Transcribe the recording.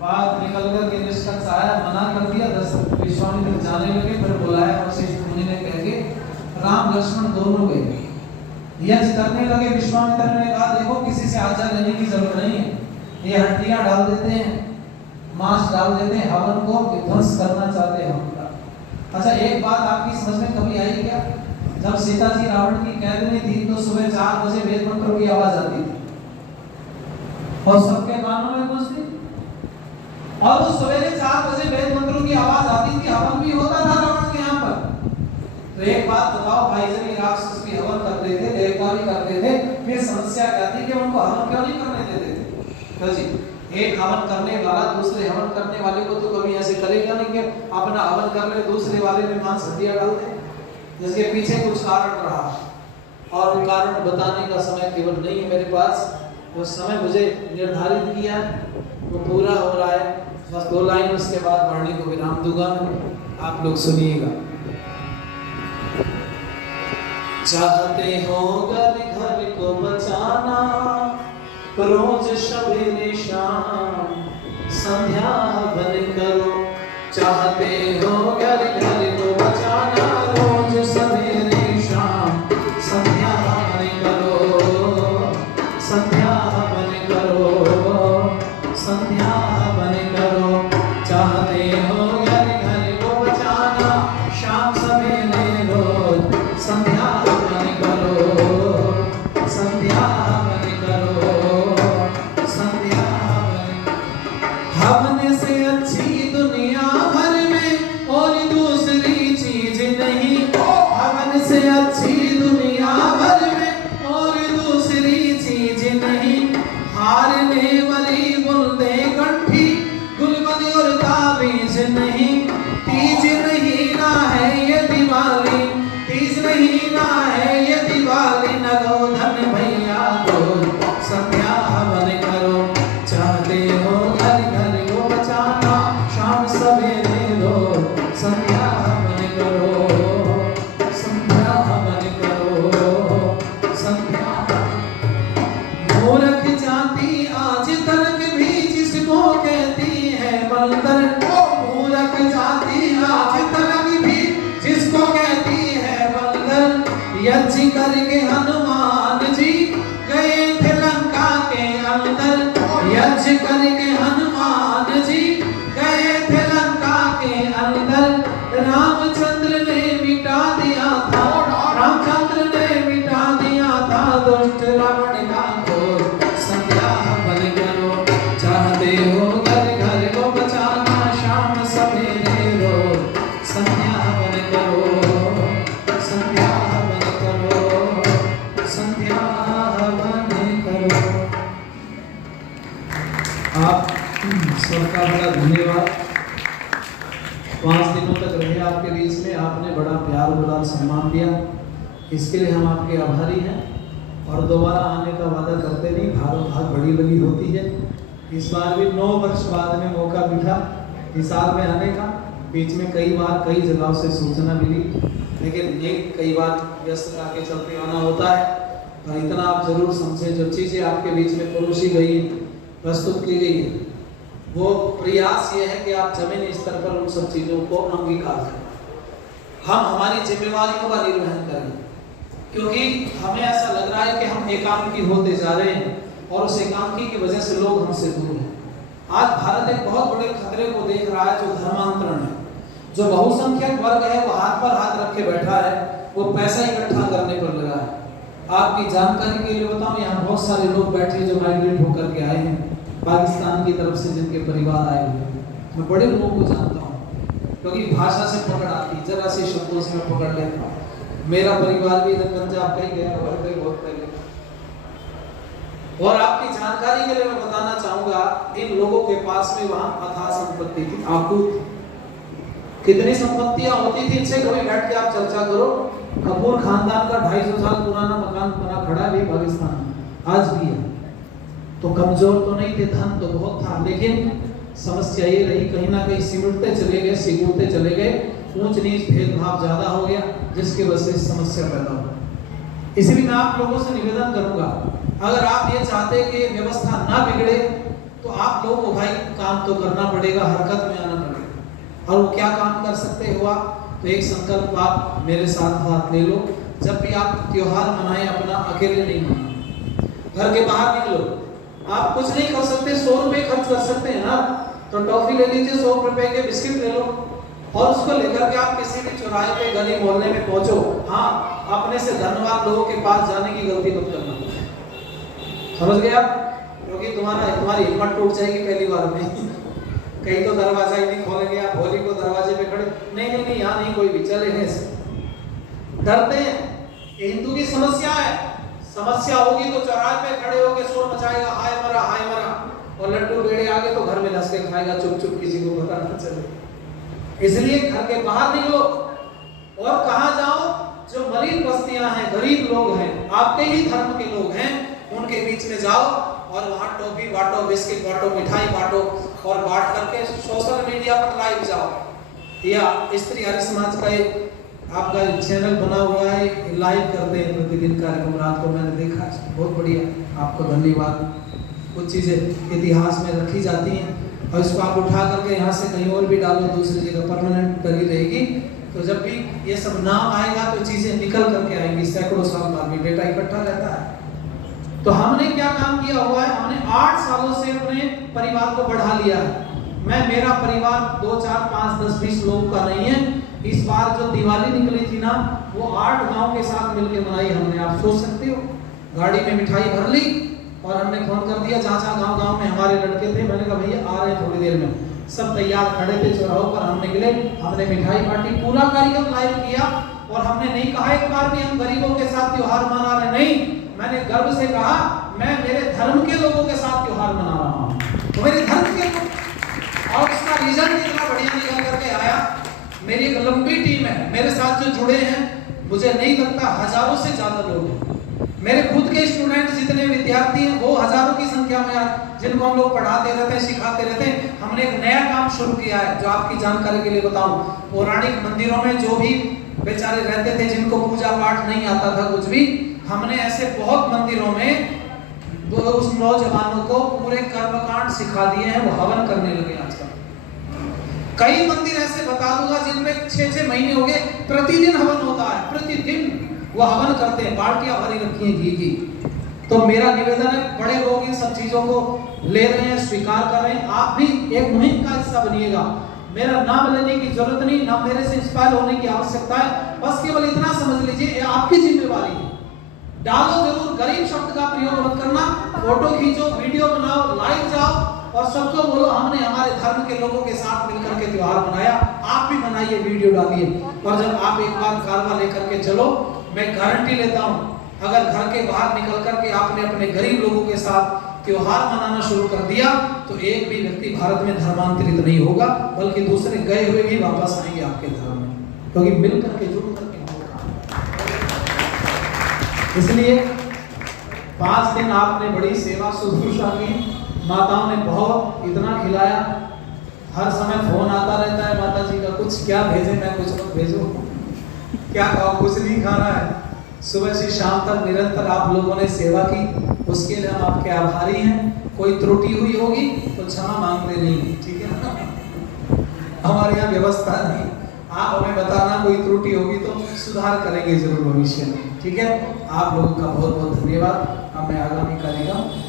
बात निकल कर के निष्कर्ष आया, मना कर दिया। विश्वामित्र जाने लगे, फिर बुलाया वशिष्ठ मुनि ने कह के राम लक्ष्मण दोनों गए। यज्ञ करने लगे। विश्वामित्र ने कहा देखो किसी से आज्ञा लेने की जरूरत नहीं है, ये हड्डियां डाल देते हैं, मांस डाल देते हैं, हवन को विध्वंस करना चाहते हैं हम का। अच्छा एक बात आपकी समझ में कभी आई क्या? जब सीता जी रावण की कैद में थी तो सुबह 4 बजे वेद मंत्रों की आवाज आती थी और सबके कानों में गूंजती, और उस सवेरे 4 बजे वेद मंत्रों की आवाज आती थी, हवन भी होता था रावण के यहाँ पर। तो एक बात बताओ भाई, जब ये राक्षस भी हवन करते थे, देवता भी करते थे, फिर समस्या क्या थी कि उनको हवन क्यों नहीं करने देते थे? तो जी एक हवन करने वाला दूसरे हवन करने वाले को तो कभी ऐसे करेगा नहीं कि अपना हवन कर ले दूसरे वाले में मांस हड्डियां डाल दे। जिसके पीछे कुछ कारण रहा, और वो कारण बताने का समय केवल नहीं है मेरे पास, वो समय मुझे निर्धारित किया है, वो पूरा हो रहा है। बस 2 लाइन उसके बाद वाणी को विराम दूंगा, आप लोग सुनिएगा। चाहते हो घर घर को बचाना, रोज सवेरे शाम संध्या हवन करो। चाहते हो घर घर को बचाना, रोज सवेरे शाम संध्या हवन करो, संध्या हवन करो, संध्या हवन करो। चाहते हो घर घर को बचाना, शाम सवेरे रोज संध्या हवन करो, संध्या हवन करो, संध्या हवन। हवन से अच्छी दुनिया भर में और दूसरी चीज नहीं, हवन से अच्छी दुनिया भर में और दूसरी चीज नहीं। हारने वाली बुलदे कंठी गुलबद और ताबीज नहीं। तीज नहीं ना है ये दिवाली, तीज नहीं ना है ये दिवाली, न गो धन भैया को संध्या हवन करो। चाहते हो घर घर को बचाना, शाम सवेरे रोज संध्या हवन करो, संध्या हवन करो, संध्या। मूर्ख जाति आज तक भी जिसको कहती है बलदर, मूर्ख जाति आज तक भी जिसको कहती है बलदर। यज्ञ करके हनुमान जी गए थे लंका के अंदर, यज्ञ करके हनुमान जी गए थे लंका के अंदर। रामचंद्र ने मिटा दिया था, रामचंद्र ने मिटा दिया था दुष्ट रावण का घोर। संध्या हवन करो। चाहते हो घर घर को बचाना, शाम सवेरे रोज संध्या हवन करो, संध्या हवन करो, संध्या हवन करो। आप सबका बड़ा धन्यवाद। 5 दिनों तक रहे आपके बीच में, आपने बड़ा प्यार दुलार सम्मान दिया, इसके लिए हम आपके आभारी हैं। और दोबारा आने का वादा करते नहीं, भाग बड़ी लगी होती है। इस बार भी 9 वर्ष बाद में मौका मिला इस साल में आने का। बीच में कई बार कई जगहों से सूचना मिली, लेकिन ये कई बार व्यस्तता के चलते आना होता है। और इतना आप जरूर समझे, जो चीज़ें आपके बीच में परोसी गई, प्रस्तुत की गई है, वो प्रयास ये है कि आप जमीनी स्तर पर उन सब चीज़ों को अंगीकार करें। हम हमारी जिम्मेवारियों का निर्वहन करें, क्योंकि हमें ऐसा लग रहा है कि हम एकांकी होते जा रहे हैं, और उस एकांकी की वजह से लोग हमसे दूर हैं। आज भारत एक बहुत बड़े खतरे को देख रहा है, जो धर्मांतरण है। जो बहुसंख्यक वर्ग है वो हाथ पर हाथ रख के बैठा है, वो पैसा इकट्ठा करने पर लगा है। आपकी जानकारी के लिए बताऊं, यहाँ बहुत सारे लोग बैठे जो माइग्रेट होकर के आए हैं पाकिस्तान की तरफ से, जिनके परिवार आए हुए। मैं बड़े लोगों को जानता हूँ, क्योंकि भाषा से पकड़ आती, जरा से शब्दों से मैं पकड़ लेता हूँ। मेरा परिवार भी इधर पंजाब का ही गया बहुत पहले। और आपकी जानकारी के लिए मैं बताना चाहूंगा, इन लोगों के पास में वहां अथाह संपत्ति थी, आपको कितनी संपत्तियां होती थी, इनसे कभी बैठ के आप चर्चा करो। कपूर खानदान का 250 साल पुराना मकान बना खड़ा है पाकिस्तान में, आज भी है। तो कमजोर तो नहीं थे, धन तो बहुत था, लेकिन समस्या ये रही, कहीं ना कहीं सिमटते चले गए, सिकुड़ते चले गए, ऊंच नीच भेदभाव ज्यादा हो गया, जिसकी वजह से समस्या पैदा हो। इसलिए मैं आप लोगों से निवेदन करूंगा, अगर आप ये चाहते कि व्यवस्था ना बिगड़े, तो आप लोगों को भाई काम तो करना पड़ेगा, हरकत में आना पड़ेगा। और वो क्या काम कर सकते हो आप? तो एक संकल्प आप मेरे साथ हाथ ले लो, जब भी आप त्योहार मनाएं अपना अकेले नहीं मनाना, घर के बाहर निकलो। आप कुछ नहीं कर सकते, 100 रुपए खर्च कर सकते हैं ना, तो टॉफी ले लीजिए, 100 रुपए के बिस्किट ले लो और उसको लेकर के आप किसी भी चौराहे पे गली मोहल्ले में पहुंचो। हाँ, अपने से धनवान लोगों के पास जाने की गलती मत करना, समझ गए आप? क्योंकि तुम्हारी हिम्मत टूट जाएगी पहली बार में। कहीं तो दरवाजा ही नहीं खोलेंगे आप, होली को दरवाजे पे खड़े, नहीं यहाँ नहीं कोई भी चलेंगे, डरते हैं। ये हिंदू की समस्या है। समस्या होगी तो चौराहे पे खड़े होकर शोर मचाएगा, हाय मरा हाय मरा, और लड्डू बेड़े आगे तो घर में धस के खाएगा चुप चुप, किसी को पता ना चले। इसलिए घर के बाहर निकलो और कहां जाओ, जो मरीन बस्तियां हैं, गरीब लोग हैं, आपके ही धर्म के लोग हैं, उनके बीच में जाओ और वहां टॉफी बांटो, बिस्किट बांटो, मिठाई बांटो और बांट करके सोशल मीडिया पर लाइव जाओ। या स्त्री हरि समाज का एक आपका चैनल बना हुआ है, लाइव करते हैं प्रतिदिन कार्यक्रम, रात को मैंने देखा, बहुत बढ़िया, आपको धन्यवाद। कुछ चीजें इतिहास में रखी जाती हैं और इसको आप उठा करके यहाँ से कहीं और भी डालो, दूसरी जगह परमानेंट करी रहेगी। तो जब भी ये सब नाम आएगा तो चीजें निकल करके आएंगी, सैकड़ों साल बाद भी डेटा इकट्ठा रहता है। तो हमने क्या काम किया हुआ है, हमने 8 सालों से अपने परिवार को बढ़ा लिया है। मेरा परिवार 2, 4, 5, 10, 20 लोगों का नहीं है। इस बार जो दिवाली निकली थी ना, वो 8 गांव के साथ मिलकर मनाई हमने। आप सोच सकते हो, गाड़ी में मिठाई भर ली और हमने फोन कर दिया, जहाँ गांव में हमारे लड़के थे, मैंने कहा भैया आ रहे हैं थोड़ी देर में, सब तैयार खड़े थे चौराहों पर, हम निकले, हमने मिठाई बांटी, पूरा कार्यक्रम लाइव किया। और हमने नहीं कहा एक बार भी हम गरीबों के साथ त्योहार मना रहे, नहीं, मैंने गर्व से कहा मैं मेरे धर्म के लोगों के साथ त्योहार मना रहा हूँ, तो मेरे धर्म के लोग। और उसका रिजल्ट इतना बढ़िया निकल करके आया। मेरी एक लंबी टीम है, मेरे साथ जो जुड़े हैं, मुझे नहीं लगता हजारों से ज्यादा लोग हैं। मेरे खुद के स्टूडेंट जितने विद्यार्थी हैं वो हजारों की संख्या में, जिनको हम लोग पढ़ाते रहते हैं, सिखाते रहते हैं। हमने एक नया काम शुरू किया है, जो आपकी जानकारी के लिए बताऊं। पौराणिक मंदिरों में जो भी बेचारे रहते थे, जिनको पूजा पाठ नहीं आता था कुछ भी, हमने ऐसे बहुत मंदिरों में उस नौजवानों को पूरे कर्मकांड सिखा दिए हैं, वो हवन करने लगे आजकल। कई मंदिर ऐसे बता दूंगा जिनमें 6-6 महीने हो गए, प्रतिदिन हवन होता है, प्रतिदिन वो हवन करते हैं, बाल्टियां भरी रखी हैं घी की। तो मेरा निवेदन है, बड़े लोग इन सब चीजों को ले रहे हैं, स्वीकार कर रहे हैं, आप भी एक मुहिम का हिस्सा बनिएगा। मेरा नाम लेने की जरूरत नहीं, ना मेरे से इंस्पायर होने की आवश्यकता है, बस केवल इतना समझ लीजिए ये आपकी जिम्मेवारी है। डालो जरूर, गरीब शब्द का प्रयोग मत करना, फोटो खींचो, वीडियो बनाओ, लाइव जाओ और सबको बोलो हमने हमारे धर्म के लोगों के साथ मिलकर के त्योहार मनाया, आप भी मनाइए, वीडियो डालिए। और जब आप एक बार कारवा लेकर के चलो, मैं गारंटी लेता हूं, अगर घर के बाहर निकल करके आपने अपने गरीब लोगों के साथ त्योहार मनाना शुरू कर दिया, तो एक भी व्यक्ति भारत में धर्मांतरित नहीं होगा, बल्कि दूसरे गए हुए भी वापस आएंगे आपके धर्म में, क्योंकि मिलकर के जुड़ करके। इसलिए 5 दिन आपने बड़ी सेवा शुश्रूषा की, माताओं ने बहुत इतना खिलाया, हर समय फोन आता रहता है माता जी का, कुछ क्या भेजे, मैं कुछ मत भेजो, क्या खाओ, कुछ नहीं खाना है। सुबह से शाम तक निरंतर आप लोगों ने सेवा की, उसके लिए हम आपके आभारी हैं। कोई त्रुटि हुई होगी तो क्षमा मांगते नहीं, ठीक है ना, हमारे यहाँ व्यवस्था नहीं, आप हमें बताना कोई त्रुटि होगी तो सुधार करेंगे जरूर भविष्य में, ठीक है। आप लोगों का बहुत बहुत धन्यवाद। अब मैं आगामी कार्यक्रम